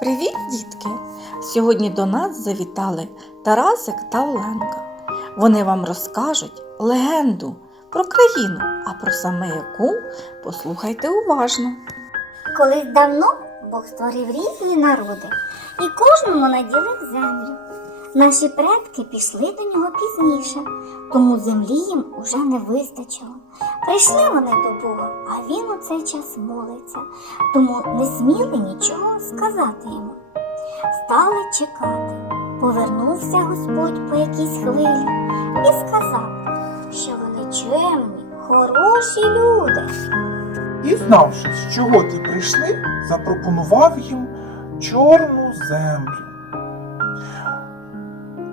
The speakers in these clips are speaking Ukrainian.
Привіт, дітки! Сьогодні до нас завітали Тарасик та Оленка. Вони вам розкажуть легенду про країну, а про саме яку послухайте уважно. Колись давно Бог створив різні народи і кожному наділив землю. Наші предки пішли до нього пізніше, тому землі їм уже не вистачило. Прийшли вони до Бога, а він у цей час молиться, тому не сміли нічого сказати йому. Стали чекати. Повернувся Господь по якійсь хвилі і сказав, що вони чемні, хороші люди. Дізнавшись, з чого ті прийшли, запропонував їм чорну землю.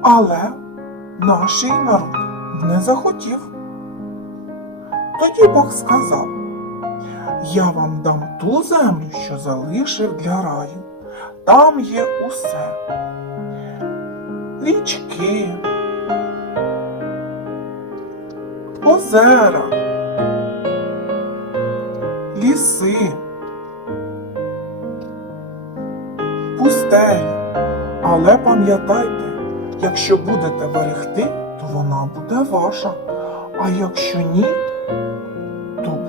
Але наш народ не захотів. Тоді Бог сказав: Я вам дам ту землю, що залишив для раю. Там є усе. Річки, озера ліси, пустелі. Але пам'ятайте, якщо будете берегти, то вона буде ваша, а якщо ні,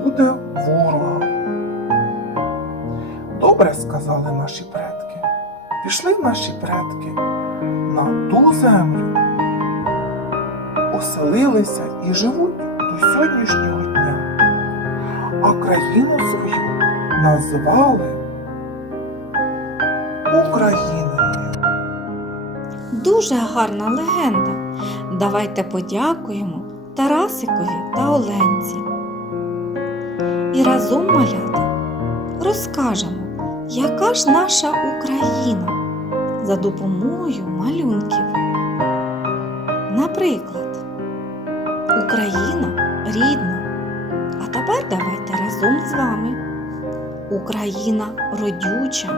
буде ворога. Добре сказали наші предки. Пішли наші предки на ту землю, оселилися і живуть до сьогоднішнього дня а країну свою назвали Україною. Дуже гарна легенда. Давайте подякуємо Тарасикові та Оленці. І разом малята розкажемо, яка ж наша Україна за допомогою малюнків. Наприклад, Україна рідна. А тепер давайте разом з вами. Україна родюча.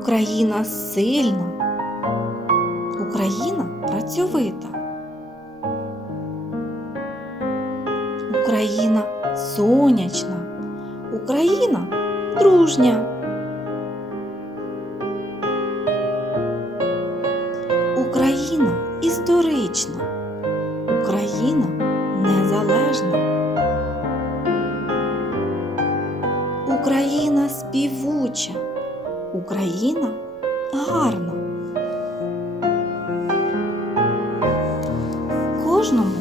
Україна сильна. Україна працьовита. Україна сонячна. Україна дружня. Україна історична. Україна незалежна. Україна співуча. Україна гарна. Кожному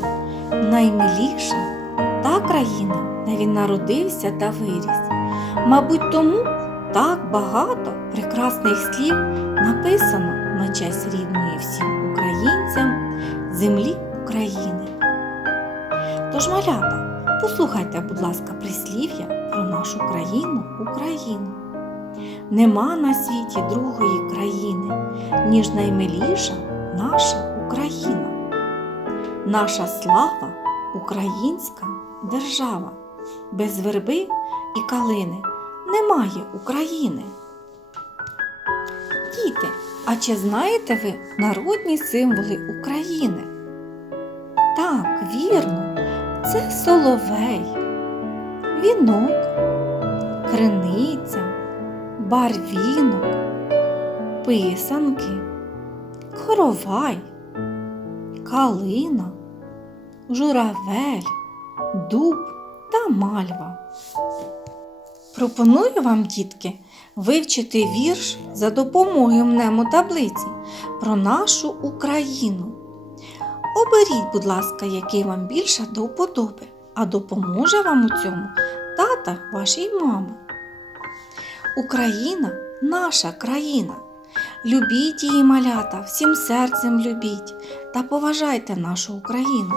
наймиліша та країна, де він народився та виріс. Мабуть, тому так багато прекрасних слів написано на честь рідної всім українцям землі України. Тож, малята, послухайте, будь ласка, прислів'я про нашу країну Україну. Нема на світі другої країни, ніж наймиліша наша Україна. Наша слава українська держава. Без верби і калини немає України. Діти, а чи знаєте ви народні символи України? Так, вірно, це соловей, вінок, криниця, барвінок, писанки, коровай, калина, журавель, дуб та мальва. Пропоную вам, дітки, вивчити вірш за допомогою мнемотаблиці про нашу Україну. Оберіть, будь ласка, який вам більше до вподоби, а допоможе вам у цьому тата вашій мами. Україна наша країна. Любіть її малята, всім серцем любіть та поважайте нашу Україну.